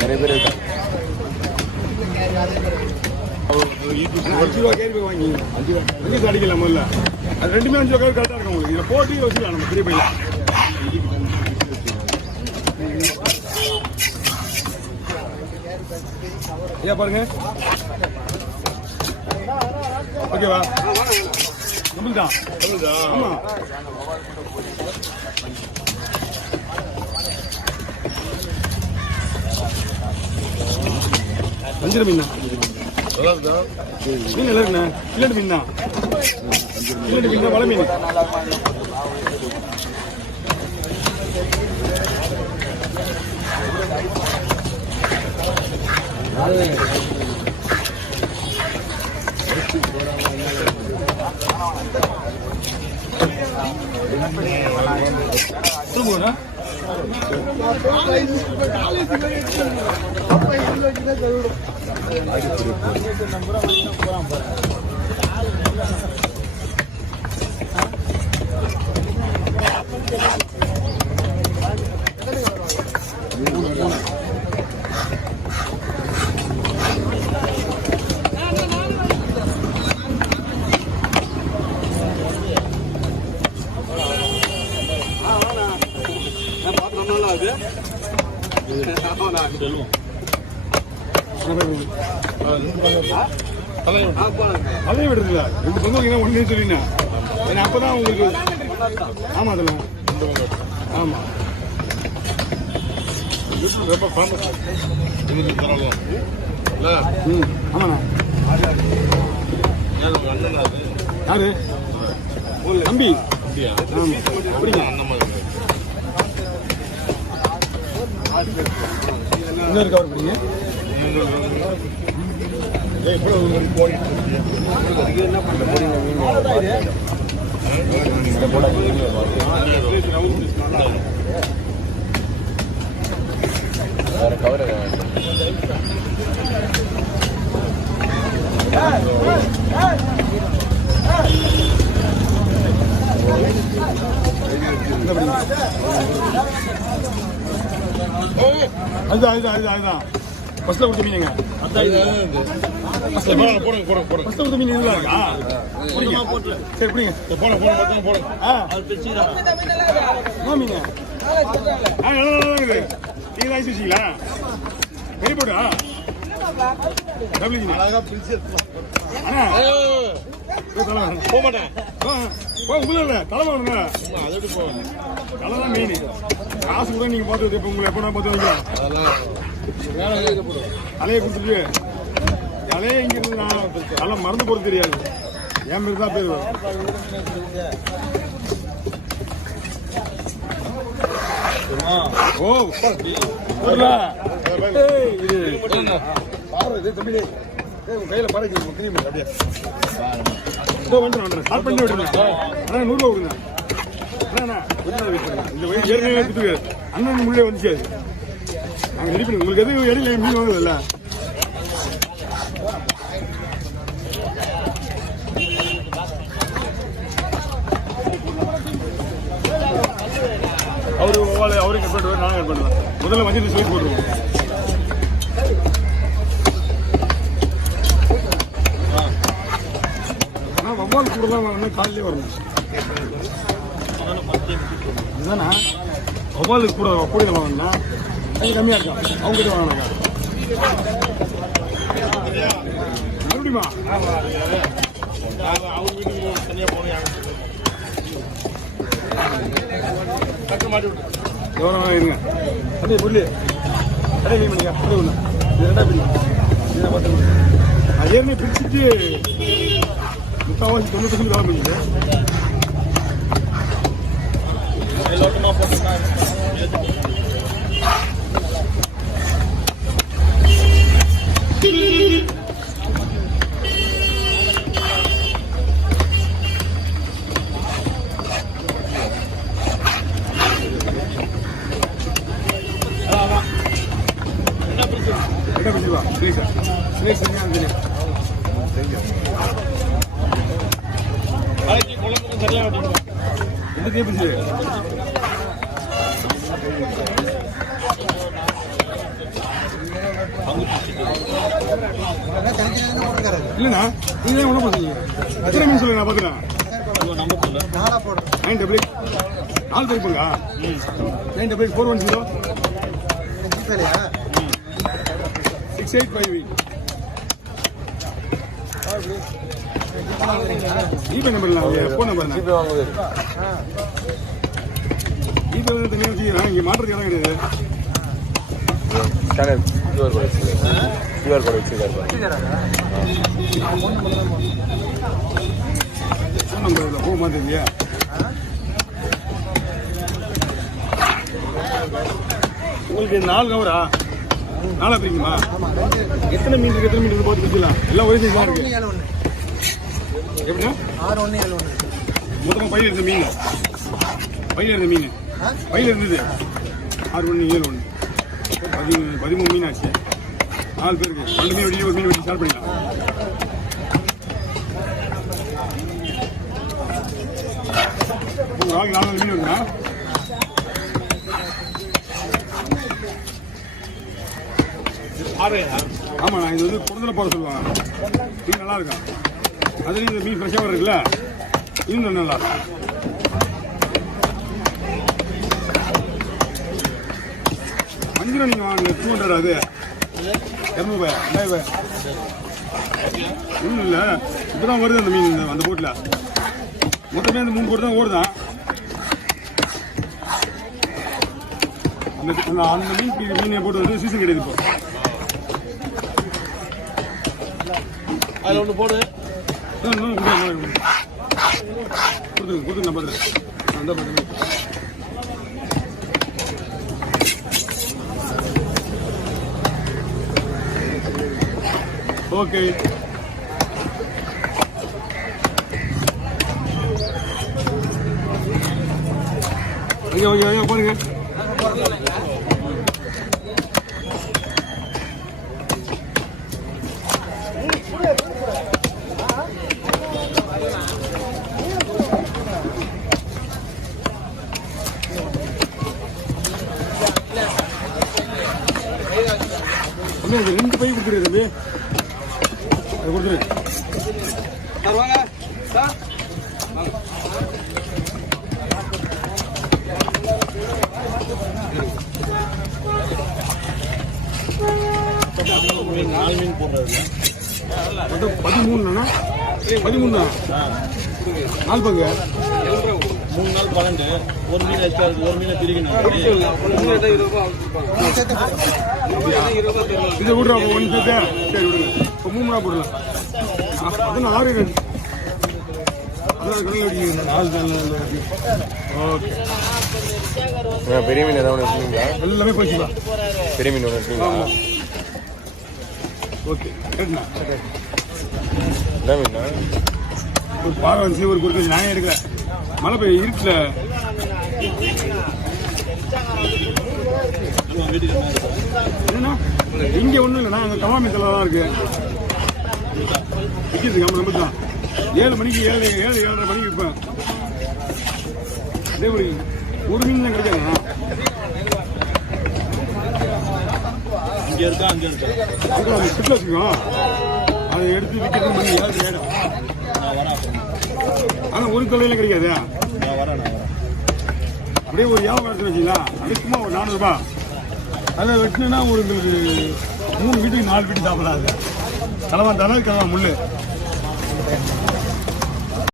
நிறைய பேர் இருக்காங்க. 5 ரூபா கேரி போய் வாங்கி 5 ரூபா அடிக்கலாம் முதல்ல. அது 2மே 5 ரூபா கரெக்டாக இருக்கும் உங்களுக்கு. இதில் போட்டி வச்சுக்கலாம் நம்ம பெரிய பையில. ஐயா பாருங்க. ஓகேவா? நம்மள்தான். ஆமா. வஞ்சிர மீன் மீன் நல்லா இருக்குண்ணா. கில்லட்டு மீன் தான். கில்லட்டு மீன் தான். வலை மீன். தூங்குண்ணா. அதையும் விடுறதுல 2 பங்கு ஒண்ணு சொல்லினா அப்பதான் உங்களுக்கு. ஆமா அதெல்லாம். ஆமா ஆமாண்ணா. யாரு தம்பி? ஆமா அப்படிங்க. இன்னொரு கவர் பிடிங்க. கவர் அதுதான் ஃபர்ஸ்ட்ல கொடுத்த மீனுங்க. ஃபர்ஸ்ட்ல கொடுத்த மீன் இல்ல. சரி பிடிங்க. போடுங்க. மீன் நல்லா இருக்குது. நீங்க தான் வச்சுங்களா? பெரிய போட்டா போக மாட்டேன். தலை வாங்க. தலைதான் மெயின். காசு கூட நீங்க பார்த்து இப்ப உங்களை எப்ப பார்த்து வைக்கலாம். தலையை கொடுத்துட்டு தலையை இங்க இருந்தா தலை மறந்து போறது தெரியாது. என் பேர் தான் பேர். ஓ கையில பறக்கு அப்படியே ஸ்டார்ட் பண்ணி விடுங்க. 100 ரூபா கொடுங்க. இந்த வயசு ஏற்கனவே அண்ணன் முள்ளே வந்துச்சு. நாங்கள் ரெடி பண்ணி உங்களுக்கு எது இடையில மீன் வாங்குதில்ல. அவரே கட் பண்ணுவார். நானும் கட் பண்ணுவேன். முதல்ல மஞ்சள் சொல்லி போட்டுருவோம். ஆனால் வவ்வால் கூட தான் வாங்கணும். காலையிலே வரணும். இதுதானா வவ்வாலுக்கு கூட வாங்கினா அது கம்மியாக இருக்கும். அவங்ககிட்ட வாங்கினாங்க மறுபடியுமா அவங்க வீட்டுக்கு தனியாக போனேன். எவ்வளோ இருங்க. அப்படியே புள்ளி கடை மீன் பண்ணிங்க. அப்படியே ஒன்று இது 2ஆ பிரிங்க. இதை பார்த்து அது ஏற்கனவே பிரிச்சுட்டு 90% கவர் பண்ணிங்க. இது கேபிச்சு இல்லைண்ணா நீங்களே ஒன்றும் பண்ணுங்க. எத்தனை மீன் சொல்லுங்க நான் பார்த்துக்கிறேன். 988 4 பேருக்குங்களா 988 410 6858 ஜிபே நம்பர்லாம் ஃபோன் நம்பர் ஜிபே வந்து தனியாக வச்சுக்கிறேன். இங்கே மாற்றுறதுக்கு இடம் கிடையாது. QR கோட் வச்சுருக்காரு. ஃபோன் நம்பர் இல்லை போக மாட்டேன் இல்லையா? உங்களுக்கு 4 கவரா 4 பிரிக்குமா? எத்தனை மீன் இருக்கு? எத்தனை மீன் இருக்கு பார்த்து வச்சுக்கலாம். எல்லாம் ஒரே சைஸ் தான் இருக்கு. எப்படின்னா 6171 மொத்தமாக பையில இருந்த மீன் பையில இருந்தது 6171 13 மீன் ஆச்சு. 4 பேருக்கு 2 மீன் வெட்டி ஒரு மீன் வெட்டி ஸ்டார்ட் பண்ணிடலாம். ஒரு ஆளுக்கு 4 மீன் வருதுண்ணா. ஆமாண்ணா இது வந்து குடத்தில் போட சொல்லுவாங்க. மீன் நல்லா இருக்கும். அதுலேயும் இந்த மீன் ஃப்ரெஷ்ஷாக இருக்குல்ல இன்னும் நல்லா இருக்கும். வஞ்சிரம் நீங்கள் வாங்க 200 அது 200 2000 ஒன்றும் இல்லை. இப்போ தான் வருது அந்த மீன் அந்த போட்டில். மொத்தமே அந்த 3 போட்டு தான் ஓடுதான். அந்த மீனை போட்டு வந்து சீசன் கிடையாது. இப்போ அதில் ஒன்று போடு. கொடுத்துருங்க நான் பார்த்துறேன். அந்த பார்த்துருங்க. ஓகே ஓகே பாருங்க. அது 2 பை கொடுத்துரு. அது கொடுத்துரு. வாங்க சார். நாலு மீன் போடுறது 13 13 தான் 4 பங்கு 3 நாள் 12. ஒரு மீன் எக்ஸ்ட்ரா இருக்கு. ஒரு மீனை பிரிக்கணும். இதை விடுறா 1 சேர்த்து. சரி விடுங்க. இப்போ 3 மணி போடலாம். அதான் 6 அதான் கடல் அடிக்கிறீங்க 4 ஓகே. பெரிய மீன் ஏதாவது வச்சுருக்கீங்களா? எல்லாமே போச்சுங்களா? பெரிய மீன் ஒன்று வச்சுருக்கீங்களா? ஓகே கேட்டுண்ணா. என்ன மீனா? ஒரு பாறை வந்து ஒரு கொடுத்து நானே எடுக்கிறேன். மழை பெய்ய இருக்குல்ல. என்னண்ணா இங்கே ஒன்றும் இல்லைண்ணா. அங்கே கவாமத்தில் தான் இருக்கு விற்கிறது. நம்ம நம்பர் தான் 7 மணிக்கு 7:30 மணிக்கு விற்பேன். அதே ஒரு மீன் தான் கிடைக்காதுண்ணா. இங்கே இருக்கா அங்கே இருக்கா? அதுக்கு ஸ்பிட்டில் வச்சுக்கோம். அதை எடுத்து விற்கிறது மணி 7 ஆகிடும். நான் வரேன். ஆனால் ஒரு தொலைவில் கிடைக்காது. நான் வரேன். அப்படியே ஒரு வியாபாரத்தில் வச்சுங்களா. அது சும்மா ஒரு 400 ரூபா. அதை வெட்டினா உங்களுக்கு 3 வீட்டுக்கு 4 வீட்டு சாப்பிடாது. கிழவா தலை கிழவா முள்ளு.